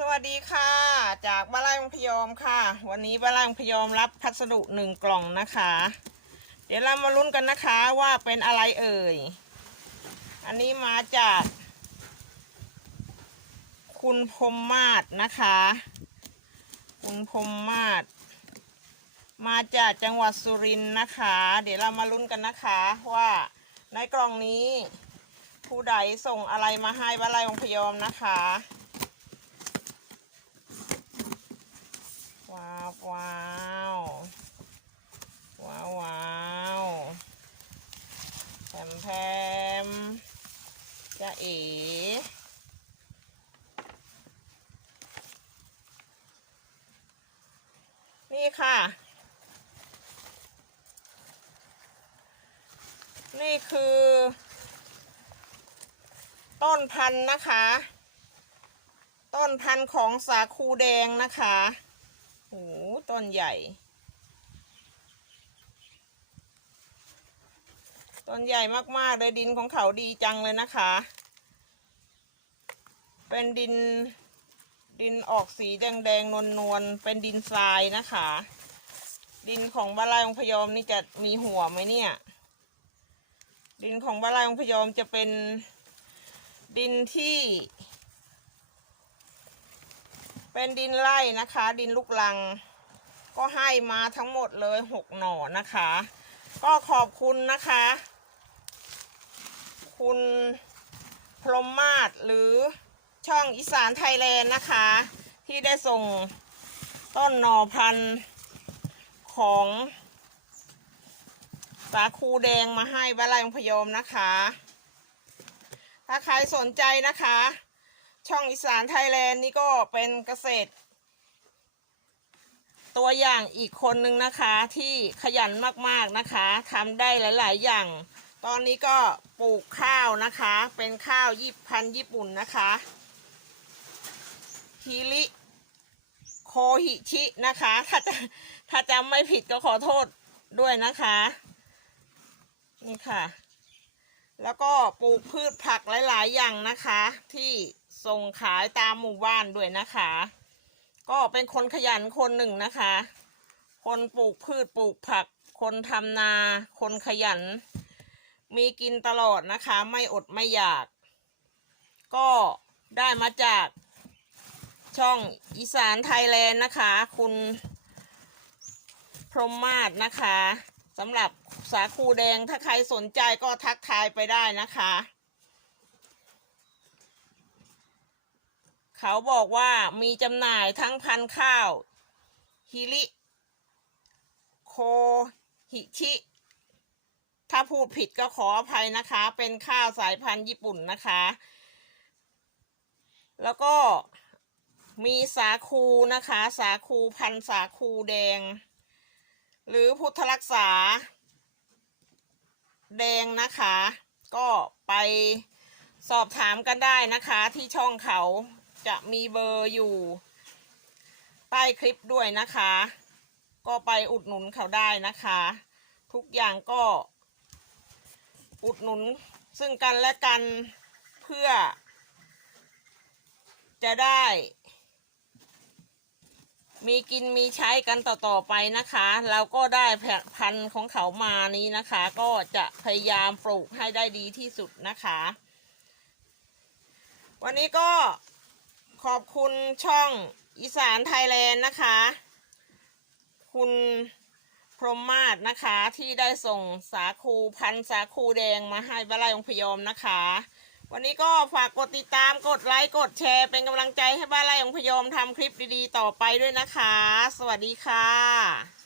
สวัสดีค่ะ จากบ้านไร่องพยอมค่ะ วันนี้บ้านไร่องพยอมรับพัสดุหนึ่งกล่องนะคะ เดี๋ยวเรามาลุ้นกันนะคะว่าเป็นอะไรเอ่ย อันนี้มาจาก คุณพรมมาศนะคะ คุณพรมมาศมาจากจังหวัดสุรินทร์นะคะ เดี๋ยวเรามาลุ้นกันนะคะว่าในกล่องนี้ ผู้ใดส่งอะไรมาให้บ้านไร่องพยอมนะคะ ว้าวว้าวว้าวว้าวแพมแพมจะเอ๋นี่ค่ะ นี่คือ ต้นพันธุ์นะคะ ต้นพันธุ์ของสาคูแดงนะคะ ต้นใหญ่ ต้นใหญ่มากๆเลยดินของเขาดีจังเลยนะคะ เป็นดินดินออกสีแดงๆนวลๆเป็นดินทรายนะคะ ดินของบ้านไร่องพยอมนี่จะมีหัวไหมเนี่ย ดินของบ้านไร่องพยอมจะเป็นดินที่ เป็นดินไร่นะคะ ดินลูกลัง ก็ให้มาทั้งหมดเลยหกหน่อนะคะ ก็ขอบคุณนะคะ คุณพรหมมาศหรือช่องอีสานไทยแลนด์นะคะ ที่ได้ส่งต้นหน่อพันธุ์ของสาคูแดงมาให้บ้านไร่องพยมนะคะ ถ้าใครสนใจนะคะ ช่องอีสานไทยแลนด์นี่ก็เป็นเกษตร ตัวอย่างอีกคนนึงนะคะที่ขยันมากๆนะคะทำได้หลาย ๆ อย่าง ตอนนี้ก็ปลูกข้าวนะคะ เป็นข้าวยิบพันญี่ปุ่นนะคะฮิริโคฮิชินะคะ ถ้าจะถ้าจำไม่ผิดก็ขอโทษด้วยนะคะ นี่ค่ะ แล้วก็ปลูกพืชผักหลาย ๆ อย่างนะคะ ที่ส่งขายตามหมู่บ้านด้วยนะคะ ก็เป็นคนขยันคนหนึ่งนะคะ คนปลูกพืชปลูกผัก คนทำนา คนขยัน มีกินตลอดนะคะ ไม่อดไม่อยาก ก็ได้มาจากช่องอีสานไทยแลนด์นะคะ คุณพรหมมาศนะคะสำหรับสาคูแดงถ้าใครสนใจก็ทักทายไปได้นะคะ เขาบอกว่ามีจำหน่ายทั้งพันข้าว ฮิริ โคฮิชิ ถ้าพูดผิดก็ขออภัยนะคะ เป็นข้าวสายพันธุ์ญี่ปุ่นนะคะ แล้วก็มีสาคูนะคะ สาคูพันสาคูแดง หรือพุทธรักษา แดงนะคะ ก็ไปสอบถามกันได้นะคะที่ช่องเขา จะมีเบอร์อยู่ ใต้คลิปด้วยนะคะ ก็ไปอุดหนุนเขาได้นะคะ ทุกอย่างก็อุดหนุนซึ่งกันและกันเพื่อ จะได้ มีกินมีใช้กันต่อๆไปนะคะ เราก็ได้พันธุ์ของเขามานี้นะคะ ก็จะพยายามปลูกให้ได้ดีที่สุดนะคะ วันนี้ก็ ขอบคุณช่องอีสานไทยแลนด์นะคะ คุณพรหมมาศนะคะที่ได้ส่งสาคูพันสาคูแดงมาให้บ้านไร่องพยอมนะคะ วันนี้ก็ฝากกดติดตามกดไลค์กดแชร์เป็นกำลังใจให้บ้านไร่องพยอมทำคลิปดีๆต่อไปด้วยนะคะ สวัสดีค่ะ